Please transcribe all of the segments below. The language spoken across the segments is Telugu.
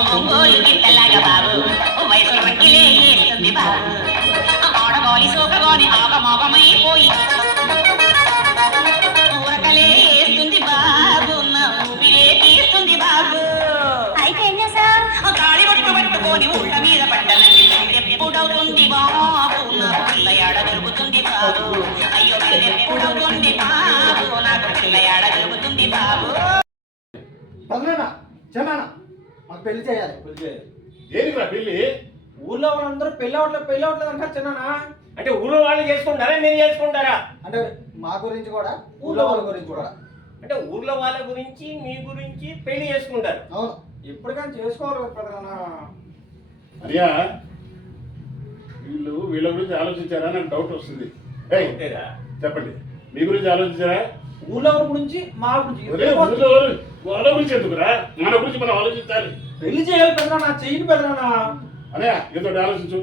ఒంగోలు గిట్టలాగా బాబు వయసు వంటిలే వేస్తుంది బాబు ఆడగాలి సోకగాని ఆగమాగమైపోయి ఊరకలే వేస్తుంది బాబు నా ఊపిరే తీస్తుంది బాబు అయితే ఏం చేసావు? తాళి పట్టు పట్టుకొని ఊళ్ళ మీద పడ్డనండి ఎప్పుడవుతుంది బాబు నా పిల్ల ఏడ దొరుకుతుంది బాబు అయ్యో ఎప్పుడవుతుంది బాబు నాకు పిల్ల ఏడ దొరుకుతుంది బాబు మాకు పెళ్లి చేయాలి. దేనికిరా పెళ్లి? ఊర్లో వాళ్ళందరూ పెళ్లి అవట్లేదు అంటారు చిన్నానా. అంటే ఊళ్ళో వాళ్ళు చేసుకుంటారా మీరు చేసుకుంటారా? అంటే మా గురించి కూడా ఊర్లో వాళ్ళ గురించి కూడా. అంటే ఊర్లో వాళ్ళ గురించి మీ గురించి పెళ్లి చేసుకుంటారు. అవును, ఎప్పటికైనా చేసుకోవాలి పెద్దనా. అయ్యా వీళ్ళ గురించి ఆలోచించారా? నాకు డౌట్ వస్తుంది. అంతేగా? చెప్పండి, మీ గురించి ఆలోచించారా? ఊర్లో వాళ్ళ గురించి మా గురించి. వాళ్ళ గురించి ఎందుకురా? మన గురించి మనం ఆలోచించాలి. పెళ్లి చేయాలి పెద్దనా, చెయ్యి పెద్దనా. అనే ఏదో ఆలోచించు.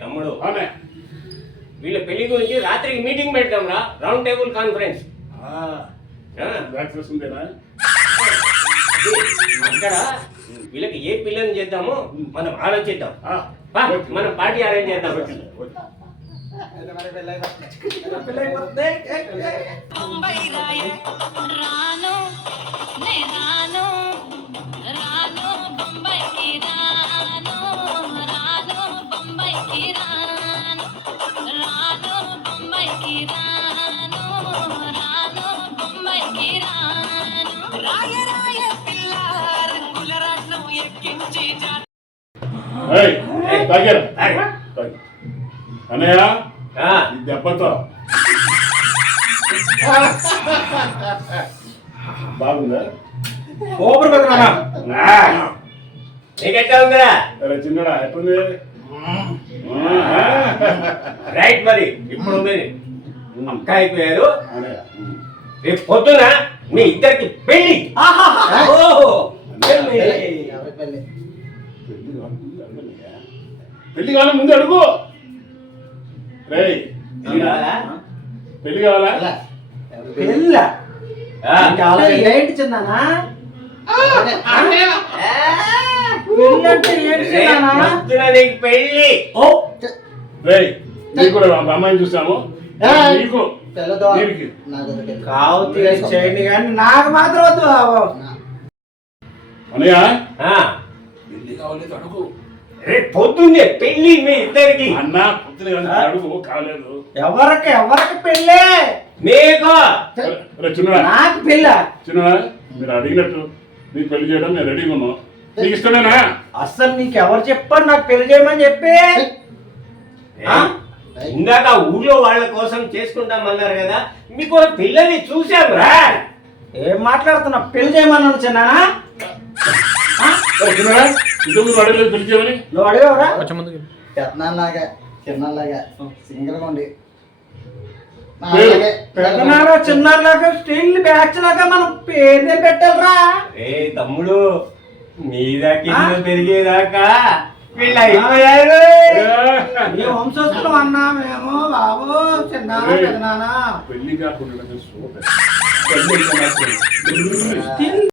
తమ్ముడు, అవునే వీళ్ళ పెళ్లి గురించి రాత్రికి మీటింగ్ పెడతాం రా, రౌండ్ టేబుల్ కాన్ఫరెన్స్. ఉందేనా అక్కడ వీళ్ళకి ఏ పిల్లని చేద్దామో మనం ఆలోచిద్దాం. మనం పార్టీ అరేంజ్ చేద్దాం. రాను నే రాను రాను బొంబాయికి రాను రాను బొంబాయికి రాను రాను బొంబాయికి రాను రాను బొంబాయికి రాను రాయ రాయ పిల్ల రంగుల రాట్నం ఎక్కించి అన్నయ్య దెబ్బతో బాగుందా? సూపర్ పెద్దనా. నీకెట్టా ఉందా? చిన్నడా ఎట్లుంది? రైట్. మరి ఇప్పుడు అక్క అయిపోయారు. రేపు పొద్దున మీ ఇద్దరికి పెళ్లి. పెళ్లి కావాలి, ముందు అడుగు. పెళ్లి కావాలా? ఏంటి చిన్నానా? పెళ్లి నీకు కూడా అమ్మాయిని చూసాము. నీకు చేయండి కానీ నాకు మాత్రం వద్దు. అన్నయ్య పెళ్లి కావాలి, అడుగు. రేపు పొద్దున్నే పెళ్లి మీ ఇద్దరికి. అన్న పొద్దున అడుగు. కాలేదు ఎవరికి పెళ్ళే? మీకు. చిన్నడా? నాకు పెళ్ళ. చిన్నడా, మీరు అడిగినట్టు నీకు పెళ్లి చేయడం నేను రెడీగా ఉన్నాను. నీకు ఇష్టమేనా? అసలు నీకు ఎవరు చెప్పారు నాకు పెళ్లి చేయమని చెప్పి? ఇందాక ఊళ్ళో వాళ్ళ కోసం చేసుకుంటామన్నారు కదా, మీకు పిల్లని చూసాం రా. ఏం మాట్లాడుతున్నా? పెళ్లి చేయమన్నాను చిన్నానా. అడగలేదు పెళ్లి చేయమని. నువ్వు అడిగావురా? పెద్దనాలాగా చిన్నలాగా సింగిల్ గా ఉండి పెద్దనారా చిన్నలాగా స్టిల్ బ్యాచ్ లాగా మనం పేరు పెట్టాలరా. తమ్ముడు, మీద కింద పెరిగేదాకా వీళ్ళు అయిపోయారు. నీ వంశస్థులం అన్నా మేము బాబు. చిన్న పెద్దనానా పెళ్లి కాకుండా